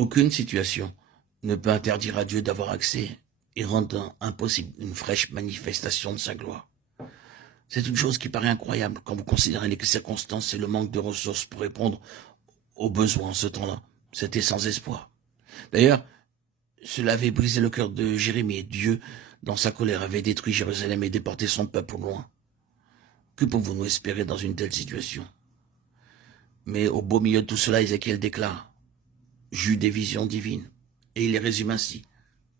Aucune situation ne peut interdire à Dieu d'avoir accès et rendre impossible une fraîche manifestation de sa gloire. C'est une chose qui paraît incroyable quand vous considérez les circonstances et le manque de ressources pour répondre aux besoins en ce temps-là. C'était sans espoir. D'ailleurs, cela avait brisé le cœur de Jérémie et Dieu, dans sa colère, avait détruit Jérusalem et déporté son peuple loin. Que pouvons-nous espérer dans une telle situation? Mais au beau milieu de tout cela, Ézéchiel déclare: j'eus des visions divines. Et il les résume ainsi.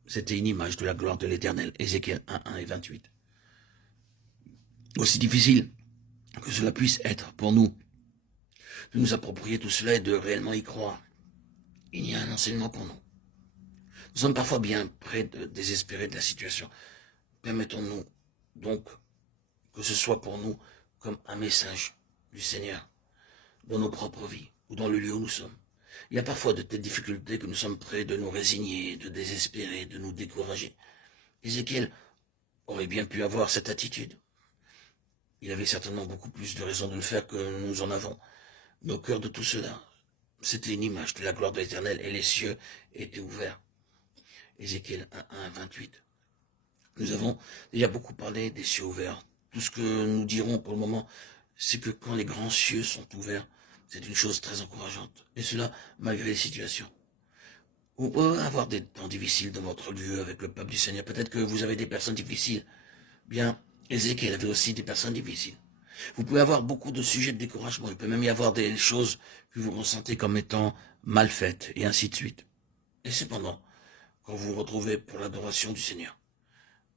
C'était une image de la gloire de l'Éternel. Ézéchiel 1, 1 et 28. Aussi difficile que cela puisse être pour nous de nous approprier tout cela et de réellement y croire, il y a un enseignement pour nous. Nous sommes parfois bien près de désespérer de la situation. Permettons-nous donc que ce soit pour nous comme un message du Seigneur dans nos propres vies ou dans le lieu où nous sommes. Il y a parfois de telles difficultés que nous sommes prêts de nous résigner, de désespérer, de nous décourager. Ézéchiel aurait bien pu avoir cette attitude. Il avait certainement beaucoup plus de raisons de le faire que nous en avons. Mais au cœur de tout cela, c'était une image de la gloire de l'Éternel et les cieux étaient ouverts. Ézéchiel 1, 1, 28. Nous avons déjà beaucoup parlé des cieux ouverts. Tout ce que nous dirons pour le moment, c'est que quand les grands cieux sont ouverts, c'est une chose très encourageante. Et cela, malgré les situations. Vous pouvez avoir des temps difficiles dans votre lieu avec le peuple du Seigneur. Peut-être que vous avez des personnes difficiles. Bien, Ézéchiel avait aussi des personnes difficiles. Vous pouvez avoir beaucoup de sujets de découragement. Il peut même y avoir des choses que vous ressentez comme étant mal faites, et ainsi de suite. Et cependant, quand vous vous retrouvez pour l'adoration du Seigneur,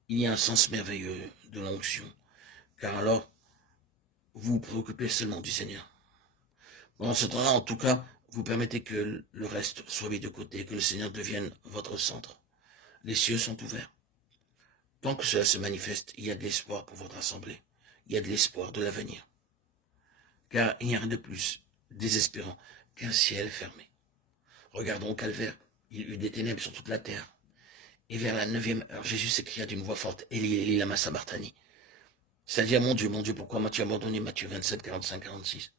il y a un sens merveilleux de l'onction, car alors, vous vous préoccupez seulement du Seigneur. Pendant ce temps-là, en tout cas, vous permettez que le reste soit mis de côté, que le Seigneur devienne votre centre. Les cieux sont ouverts. Tant que cela se manifeste, il y a de l'espoir pour votre assemblée. Il y a de l'espoir de l'avenir. Car il n'y a rien de plus désespérant qu'un ciel fermé. Regardons au calvaire, il eut des ténèbres sur toute la terre. Et vers la 9e heure, Jésus s'écria d'une voix forte: Élie, Élie, lama sabachthani. C'est-à-dire, mon Dieu, pourquoi m'as-tu abandonné? Matthieu 27, 45, 46.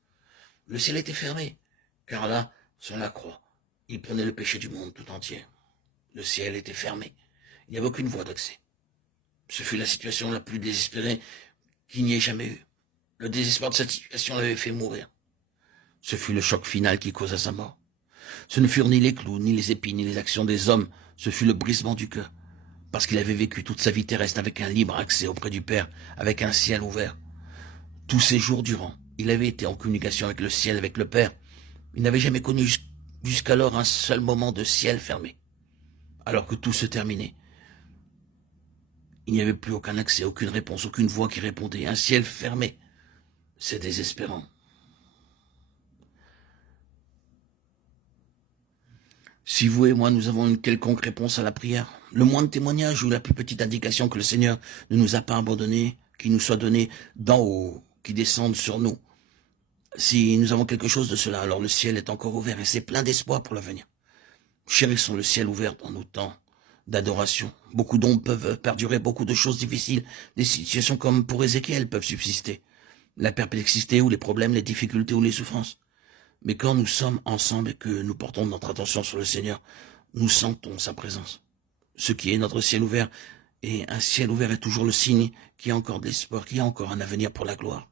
Le ciel était fermé, car là, sur la croix, il prenait le péché du monde tout entier. Le ciel était fermé. Il n'y avait aucune voie d'accès. Ce fut la situation la plus désespérée qu'il n'y ait jamais eu. Le désespoir de cette situation l'avait fait mourir. Ce fut le choc final qui causa sa mort. Ce ne furent ni les clous, ni les épines, ni les actions des hommes, ce fut le brisement du cœur. Parce qu'il avait vécu toute sa vie terrestre avec un libre accès auprès du Père, avec un ciel ouvert. Tous ces jours durant, il avait été en communication avec le ciel, avec le Père. Il n'avait jamais connu jusqu'alors un seul moment de ciel fermé. Alors que tout se terminait, il n'y avait plus aucun accès, aucune réponse, aucune voix qui répondait. Un ciel fermé. C'est désespérant. Si vous et moi, nous avons une quelconque réponse à la prière, le moindre témoignage ou la plus petite indication que le Seigneur ne nous a pas abandonnés, qu'il nous soit donné d'en haut, qui descende sur nous, si nous avons quelque chose de cela, alors le ciel est encore ouvert et c'est plein d'espoir pour l'avenir. Chérissons le ciel ouvert dans nos temps d'adoration. Beaucoup d'ombres peuvent perdurer, beaucoup de choses difficiles, des situations comme pour Ézéchiel peuvent subsister. La perplexité ou les problèmes, les difficultés ou les souffrances. Mais quand nous sommes ensemble et que nous portons notre attention sur le Seigneur, nous sentons sa présence. Ce qui est notre ciel ouvert, et un ciel ouvert est toujours le signe qu'il y a encore de l'espoir, qu'il y a encore un avenir pour la gloire.